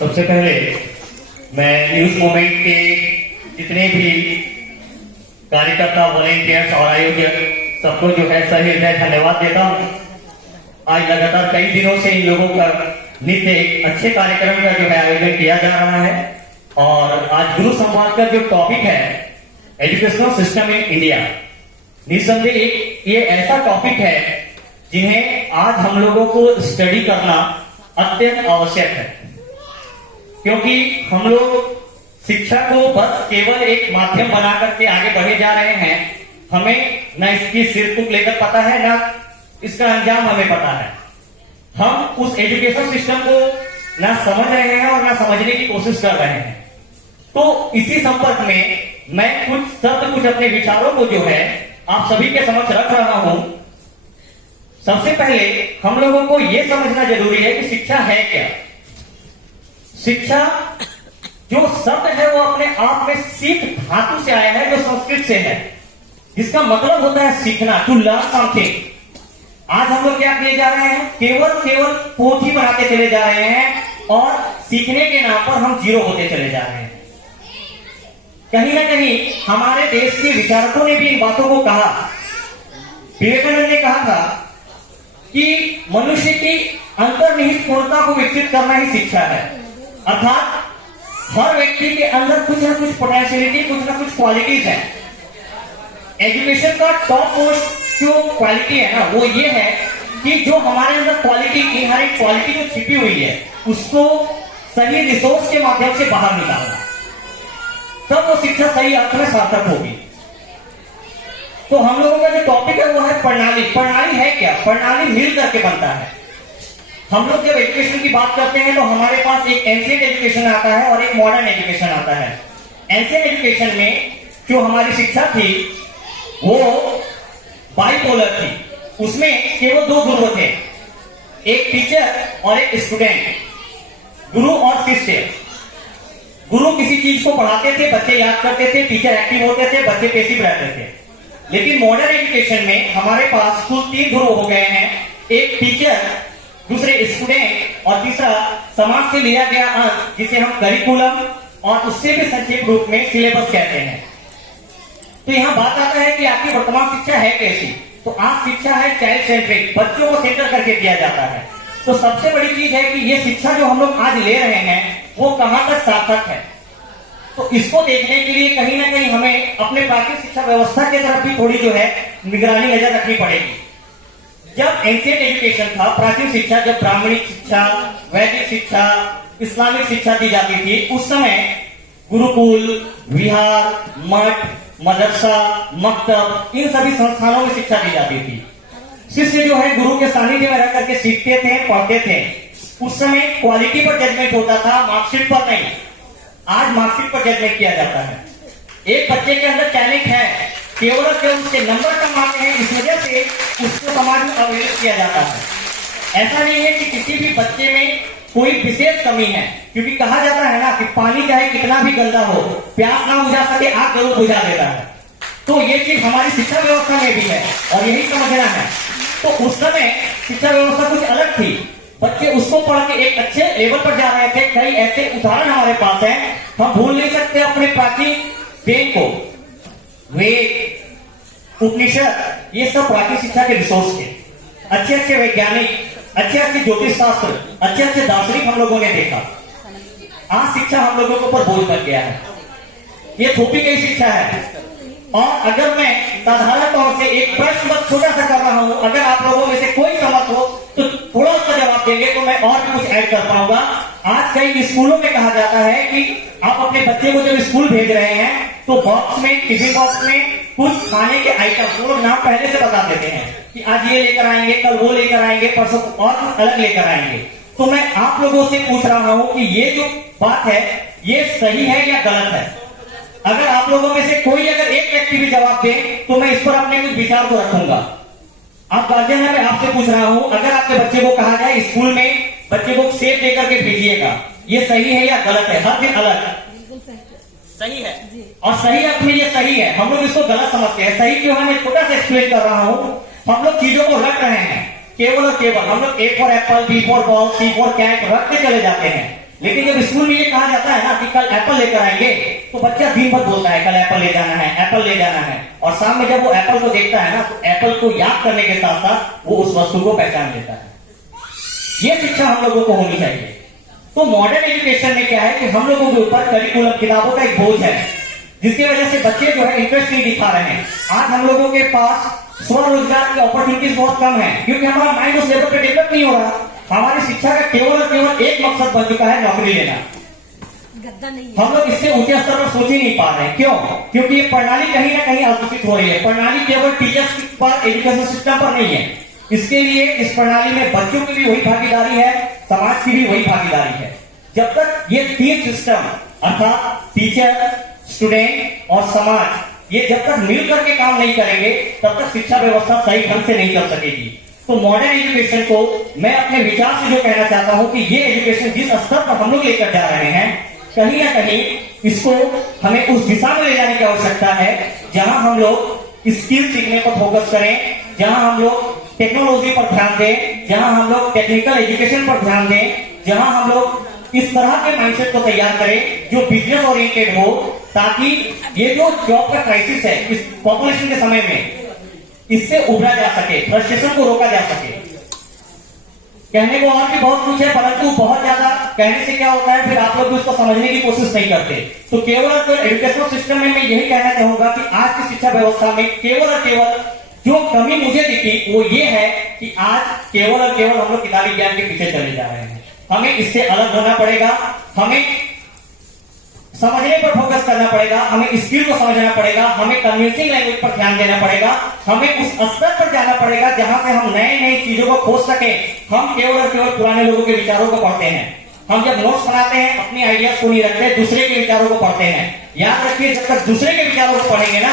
सबसे पहले मैं न्यूज मोमेंट के जितने भी कार्यकर्ता, वॉलेंटियर्स और आयोजक सबको जो है सही हृदय धन्यवाद देता हूँ। आज लगातार कई दिनों से इन लोगों का नित्य एक अच्छे कार्यक्रम का जो है आयोजन किया जा रहा है और आज गुरु संवाद का जो टॉपिक है एजुकेशनल सिस्टम इन इंडिया, निसंदेह ये ऐसा टॉपिक है जिन्हें आज हम लोगों को स्टडी करना अत्यंत आवश्यक है, क्योंकि हम लोग शिक्षा को बस केवल एक माध्यम बना करके आगे बढ़े जा रहे हैं। हमें न इसकी सिर तुक लेकर पता है, न इसका अंजाम हमें पता है। हम उस एजुकेशन सिस्टम को ना समझ रहे हैं और ना समझने की कोशिश कर रहे हैं। तो इसी संपर्क में मैं कुछ अपने विचारों को जो है आप सभी के समक्ष रख रहा हूं। सबसे पहले हम लोगों को यह समझना जरूरी है कि शिक्षा है क्या। शिक्षा जो शब्द है वो अपने आप में सीख धातु से आया है, जो संस्कृत से है, जिसका मतलब होता है सीखना, टू लर्न समथिंग। आज हम लोग क्या किए जा रहे हैं, केवल पोथी बनाते चले जा रहे हैं और सीखने के नाम पर हम जीरो होते चले जा रहे हैं। कहीं ना कहीं हमारे देश के विचारकों ने भी इन बातों को कहा। विवेकानंद ने कहा था कि मनुष्य की अंतर्निहित पूर्णता को विकसित करना ही शिक्षा है। अर्थात हर व्यक्ति के अंदर कुछ ना कुछ पोटेंशियलिटी, कुछ ना कुछ क्वालिटीज है। एजुकेशन का टॉप मोस्ट जो क्वालिटी है ना, वो ये है कि जो हमारे अंदर क्वालिटी, इनहेरेंट क्वालिटी जो छिपी हुई है, उसको सही रिसोर्स के माध्यम से बाहर निकालना, तब वो शिक्षा सही अर्थ में सार्थक होगी। तो हम लोगों का जो टॉपिक है वो है प्रणाली। प्रणाली है क्या? प्रणाली मिल करके बनता है। हम लोग जब एजुकेशन की बात करते हैं तो हमारे पास एक एंशिएंट एजुकेशन आता है और एक मॉडर्न एजुकेशन आता है। एंशिएंट एजुकेशन में जो हमारी शिक्षा थी वो बाइपोलर थी। उसमें केवल दो गुरु थे, एक टीचर और एक स्टूडेंट, गुरु और शिष्य। गुरु किसी चीज को पढ़ाते थे, बच्चे याद करते थे, टीचर एक्टिव होते थे, बच्चे पैसिव रहते थे। लेकिन मॉडर्न एजुकेशन में हमारे पास कुल 3 गुरु हो गए हैं, एक टीचर, दूसरे स्टूडेंट और तीसरा समाज से लिया गया अंश, जिसे हम करिकुलम और उससे भी संक्षेप रूप में सिलेबस कहते हैं। तो यहां बात आता है कि आपकी वर्तमान शिक्षा है कैसी। तो आज शिक्षा है चाइल्ड सेंट्रिक, बच्चों को सेंटर करके दिया जाता है। तो सबसे बड़ी चीज है कि ये शिक्षा जो हम लोग आज ले रहे हैं वो कहां तक सार्थक है। तो इसको देखने के लिए कहीं ना कहीं हमें अपने प्राचीन शिक्षा व्यवस्था की तरफ भी थोड़ी जो है निगरानी नजर रखनी पड़ेगी। जब एंशिएंट एजुकेशन था, प्राचीन शिक्षा, जब ब्राह्मणिक शिक्षा, वैदिक शिक्षा, इस्लामिक शिक्षा दी जाती थी, उस समय गुरुकुल, विहार, मठ, मदरसा, मकतब, इन सभी संस्थानों में शिक्षा दी जाती थी। शिष्य जो है गुरु के सानिध्य में रह करके सीखते थे, पढ़ते थे। उस समय क्वालिटी पर जजमेंट होता था, मार्कशीट पर नहीं। आज मार्कशीट पर जजमेंट किया जाता है। एक बच्चे के अंदर टैलेंट है, केवल उसके नंबर कम आते हैं, इस वजह से उसको समाज में अवहेलित किया जाता है। ऐसा नहीं है कि किसी भी बच्चे में कोई विशेष कमी है, क्योंकि कहा जाता है ना कि पानी चाहे कितना भी गंदा हो, प्यास ना बुझा सके आग जरूर बुझा देता है। तो ये चीज हमारी शिक्षा व्यवस्था में भी है और यही समझना है। तो उस समय शिक्षा व्यवस्था कुछ अलग थी, बच्चे उसको पढ़ के एक अच्छे लेवल पर जा रहे थे। कई ऐसे उदाहरण हमारे पास हैं, हम भूल नहीं सकते अपने प्राचीन वेद को। वेद, उपनिषद, ये सब प्राचीन शिक्षा के रिसोर्स थे। अच्छे वैज्ञानिक, अच्छे ज्योतिष शास्त्र, अच्छे दार्शनिक हम लोगों ने देखा। आज शिक्षा हम लोगों के ऊपर बोझ बन गया है, ये थोपी गई शिक्षा है। और अगर मैं साधारण तौर से एक प्रश्न बस छोटा सा कर रहा हूं, अगर आप लोगों में से कोई समझ हो तो थोड़ा सा जवाब देंगे तो मैं और भी कुछ ऐड कर पाऊंगा। आज कई स्कूलों में कहा जाता है कि आप अपने बच्चे को जब स्कूल भेज रहे हैं तो बॉक्स में, टिफिन बॉक्स में कुछ खाने के आइटम वो लोग नाम पहले से बता देते हैं कि आज ये लेकर आएंगे, कल वो लेकर आएंगे, परसों और कुछ अलग लेकर आएंगे। तो मैं आप लोगों से पूछ रहा हूं कि ये जो बात है ये सही है या गलत है। अगर आप लोगों में से कोई अगर एक व्यक्ति भी जवाब दे तो मैं इस पर अपने कुछ विचार को रखूंगा। आप गार्जियन है, मैं आपसे पूछ रहा हूं, अगर आपके बच्चे को कहा जाए स्कूल में बच्चे को सेब लेकर के भेजिएगा, ये सही है या गलत है? हर दिन अलग सही है और सही अर्थ में ये सही है। हम लोग इसको गलत समझते हैं। सही क्यों है मैं छोटा सा एक्सप्लेन कर रहा हूं। हम लोग चीजों को रख रहे हैं केवल और केवल, हम लोग A for apple, B for ball, C for cat रखते चले जाते हैं। लेकिन जब स्कूल में ये कहा जाता है ना कि कल एप्पल लेकर आएंगे, तो बच्चा दिन भर बोलता है कल एप्पल ले जाना है, एप्पल ले जाना है। और शाम में जब वो एप्पल को देखता है ना, तो एप्पल को याद करने के साथ साथ वो उस वस्तु को पहचान लेता है। ये शिक्षा हम लोगों को होनी चाहिए। तो मॉडर्न एजुकेशन में क्या है कि हम लोगों के ऊपर करिकुलम किताबों का एक बोझ है, जिसकी वजह से बच्चे जो है इंटरेस्ट नहीं दिखा रहे हैं। आज हम लोगों के पास स्वरोजगार की अपॉर्चुनिटीज बहुत कम है, क्योंकि हमारा माइंड उस लेवल पे डेवलप नहीं हो रहा। हमारी शिक्षा का केवल और केवल एक मकसद बन चुका है, नौकरी लेना। हम लोग इससे ऊंचे स्तर पर सोच ही नहीं पा रहे हैं। क्यों? क्योंकि ये प्रणाली कहीं ना कहीं अवतरित हो रही है। प्रणाली केवल टीचर्स पर, एजुकेशन सिस्टम पर नहीं है। इसके लिए इस प्रणाली में बच्चों की भी वही भागीदारी है, समाज की भी वही भागीदारी है। जब तक ये तीन सिस्टम अर्थात टीचर, स्टूडेंट और समाज, ये जब तक मिलकर के काम नहीं करेंगे, तब तक शिक्षा व्यवस्था सही ढंग से नहीं चल सकेगी। तो मॉडर्न एजुकेशन को मैं अपने विचार से जो कहना चाहता हूं कि ये एजुकेशन जिस स्तर पर हम लोग लेकर जा रहे हैं, कहीं ना कहीं इसको हमें उस दिशा में ले जाने की आवश्यकता है जहां हम लोग स्किल सीखने पर फोकस करें, जहां हम लोग टेक्नोलॉजी पर ध्यान दें, जहां हम लोग टेक्निकल एजुकेशन पर ध्यान दें, जहां हम लोग इस तरह के माइंडसेट को तैयार करें जो बिजनेस ओरिएंटेड हो, ताकि ये जो जॉब का क्राइसिस है इस पॉपुलेशन के समय में, इससे उभरा जा सके, फ्रस्ट्रेशन को रोका जा सके। कहने को और भी बहुत कुछ है, परंतु बहुत ज्यादा कहने से क्या होता है, फिर आप लोग उसको समझने की कोशिश नहीं करते। तो केवल और केवल एजुकेशनल सिस्टम में मैं यही कहना चाहूंगा कि आज की शिक्षा व्यवस्था में केवल और केवल जो कमी मुझे दिखी वो ये है कि आज केवल और केवल हम लोग किताबी ज्ञान के पीछे चले जा रहे हैं। हमें इससे अलग होना पड़ेगा, हमें समझने पर फोकस करना पड़ेगा, हमें स्किल को समझना पड़ेगा, हमें कन्विंसिंग लैंग्वेज पर ध्यान देना पड़ेगा, हमें उस स्तर पर जाना पड़ेगा जहां से हम नए नई चीजों को खोज सके। हम केवल और केवल पुराने लोगों के विचारों को पढ़ते हैं। हम जब नोट्स बनाते हैं अपनी आइडियाज को नहीं रखते, दूसरे के विचारों को पढ़ते हैं। याद रखिए, जब तक दूसरे के विचारों को पढ़ेंगे ना,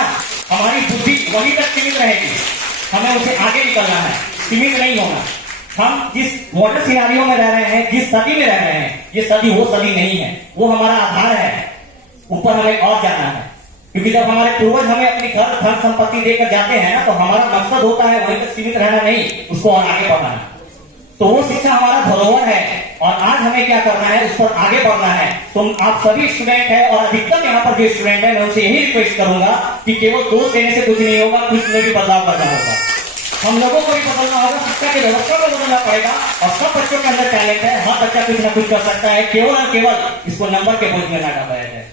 हमारी बुद्धि वहीं तक सीमित रहेगी। हमें उसे आगे निकलना है, सीमित नहीं होना। हम जिस मॉडर्न सिनारियों में रह रहे हैं, जिस सदी में रह रहे हैं, ये सदी वो सदी नहीं है, वो हमारा आधार है। ऊपर हमें और जाना है, क्योंकि जब हमारे पूर्वज हमें अपनी घर धन संपत्ति देकर जाते हैं ना, तो हमारा मकसद होता है वहीं तक सीमित रहना नहीं, उसको और आगे बढ़ाना। तो वो शिक्षा हमारा धरोहर है और आज हमें क्या करना है, उस पर आगे बढ़ना है। तो आप सभी स्टूडेंट हैं और अधिकतम यहाँ पर जो स्टूडेंट है, मैं उनसे यही रिक्वेस्ट करूंगा कि केवल दोष देने से कुछ नहीं होगा, कुछ में भी बदलाव करना होगा। हम लोगों को भी बदलना होगा, शिक्षा की व्यवस्था को बदलना पड़ेगा। और सब बच्चों के अंदर टैलेंट है, हर बच्चा कुछ ना कुछ कर सकता है, केवल और केवल इसको नंबर के बोझ में ना डाला जाए,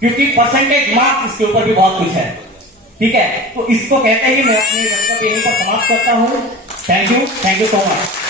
क्योंकि परसेंटेज मार्क्स इसके ऊपर भी बहुत कुछ है। ठीक है, तो इसको कहते ही मैं अपनी वक्तव्य यहीं पर समाप्त करता हूं। Thank you so much.